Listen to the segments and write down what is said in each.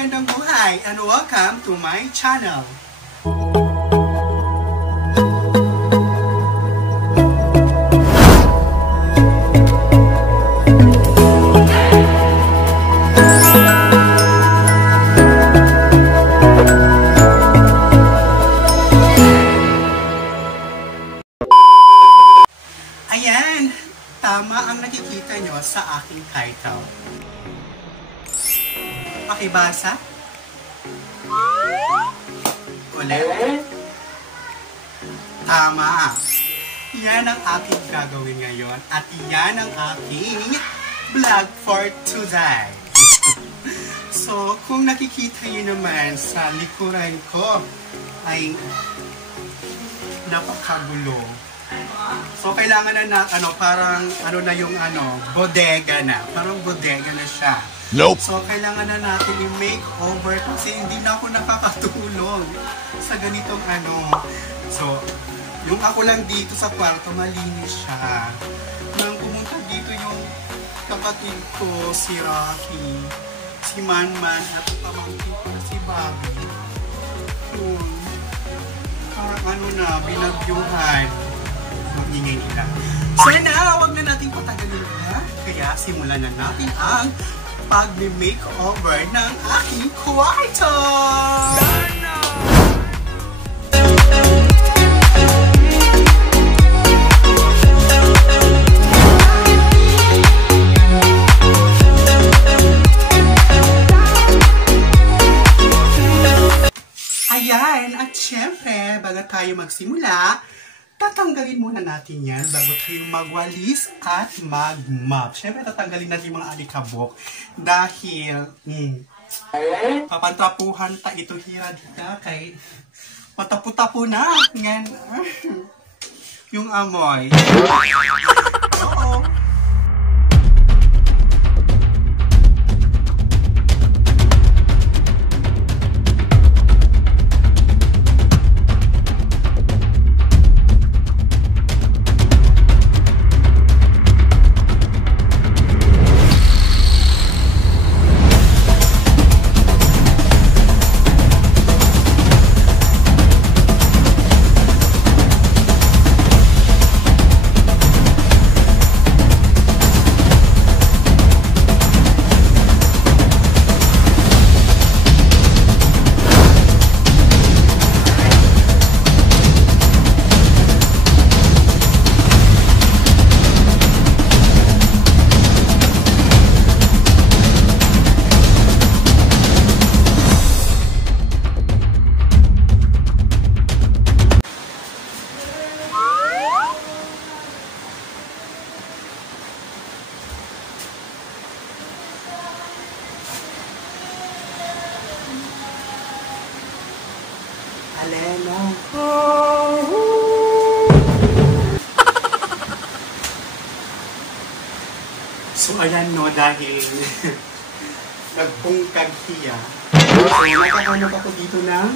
magandang buhay and welcome to my channel. Ayan, tama ang nakikita nyo sa aking title. Pakibasa? Ulit. Tama. Yan ang aking gagawin ngayon at yan ang aking vlog for today. So, kung nakikita nyo naman sa likuran ko ay napakagulo. So, kailangan na parang, na yung, bodega na. Parang bodega na siya. Nope. So, kailangan na natin i-makeover kasi hindi na ako nakakatulong sa ganitong So, yung ako lang dito sa kwarto, malinis siya. Nang pumunta dito yung kapatid ko, si Rocky, si Manman, at pamangkin ko si Bobby. Yun. Parang binagyuhan. Magingay nila. So na, wag na natin patagalin ha. Kaya simulan na natin ang pag-makeover ng aking kwarto! Ayan, at syempre, bago tayo magsimula, tatanggalin muna natin yan bago tayo magwalis at mag-mop. Siyempre, tatanggalin natin yung mga alikabok dahil papantapuhan ta ito hira-dita kay patapu-tapu na. Ngayon, yung amoy. Oo. Alena. So, ayan dahil nagpungkag siya. So, nakakamot ako dito ng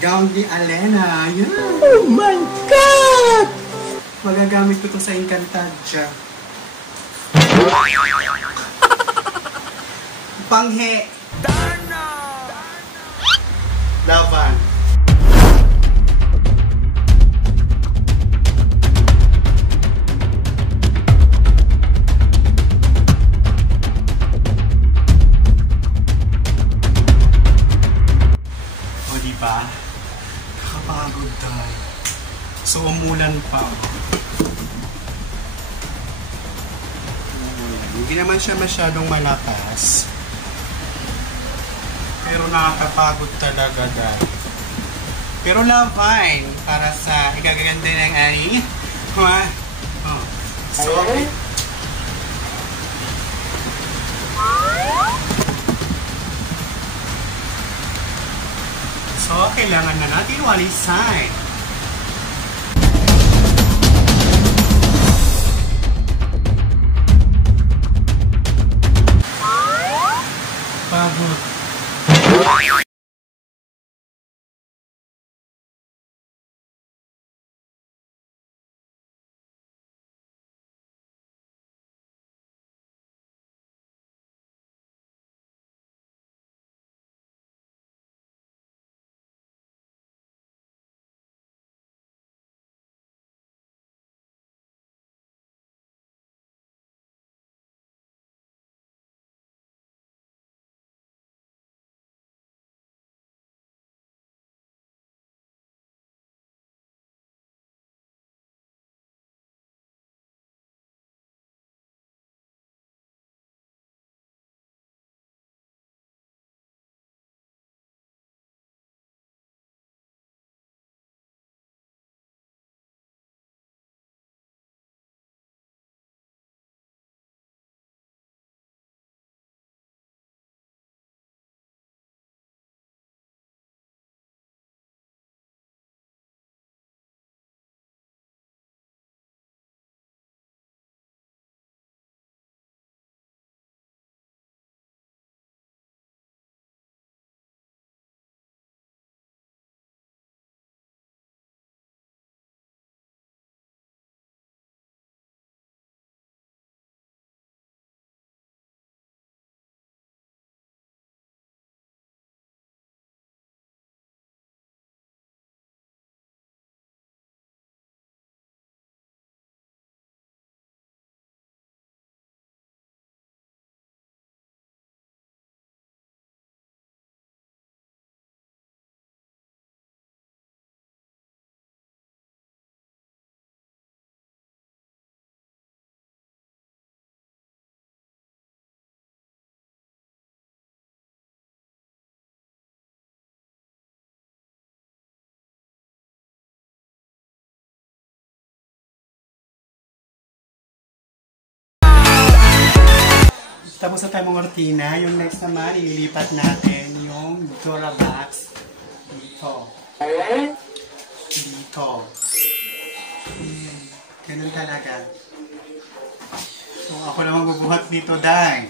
gown ni Alena. Yan. Oh my God! Magagamit ko to sa Encantadia. Panghe. Laban. O diba? Nakapagod tayo. So umulan pa. Hindi naman siya masyadong malakas. Pero nakakapagod talaga dahil. Pero laban para sa ikagaganda ng ani. So, kailangan na natin walisan. Pagod. Tapos na tayo mga rutina. Yung next naman, ililipat natin yung Durabox dito. Dito. Ganun talaga. So, ako naman bubuhat dito, Day.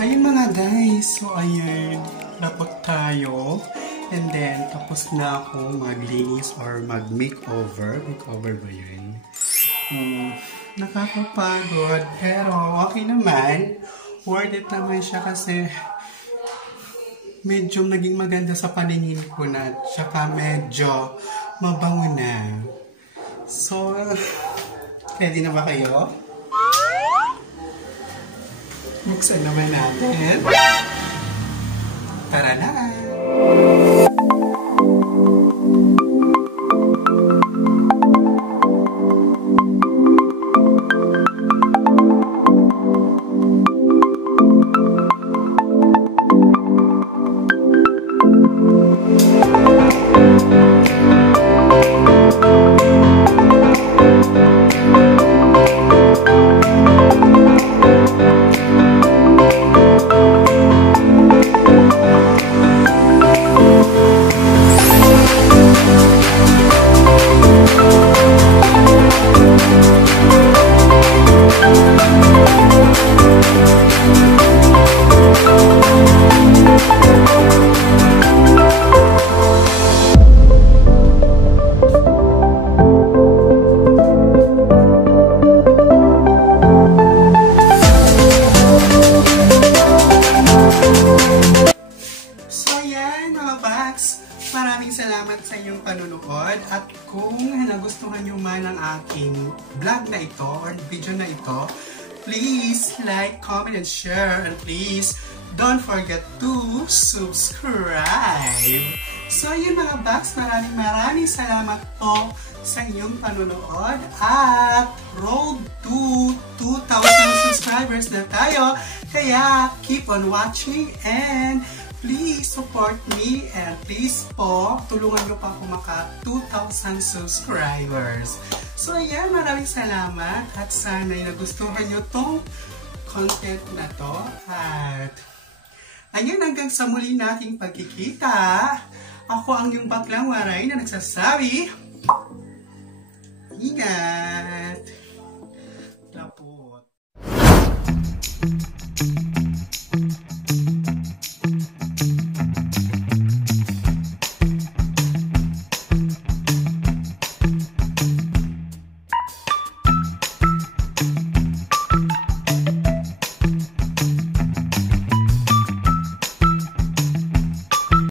ayun mga guys. So, ayun. Napot tayo. And then, tapos na ako maglinis or mag-makeover. Makeover ba yun? Nakakapagod. Pero, okay naman. Worth it naman siya kasi medyo naging maganda sa paningin ko na. Tsaka medyo mabango na. So, ready na ba kayo? Buksan naman natin. Tara na! Maraming salamat sa inyong panunood at kung nagustuhan nyo man ang aking vlog na ito or video na ito, please like, comment, and share, and please don't forget to subscribe. So yun mga Bags, maraming salamat po sa inyong panunood at road to 2,000 subscribers na tayo. Kaya keep on watching and please support me and please po, tulungan nyo pa ako maka 2,000 subscribers. So ayan, maraming salamat at sana'y nagustuhan nyo tong content na to. At ayan, hanggang sa muli nating pagkikita, ako ang yung baklang waray na nagsasabi, ingat! Lapot.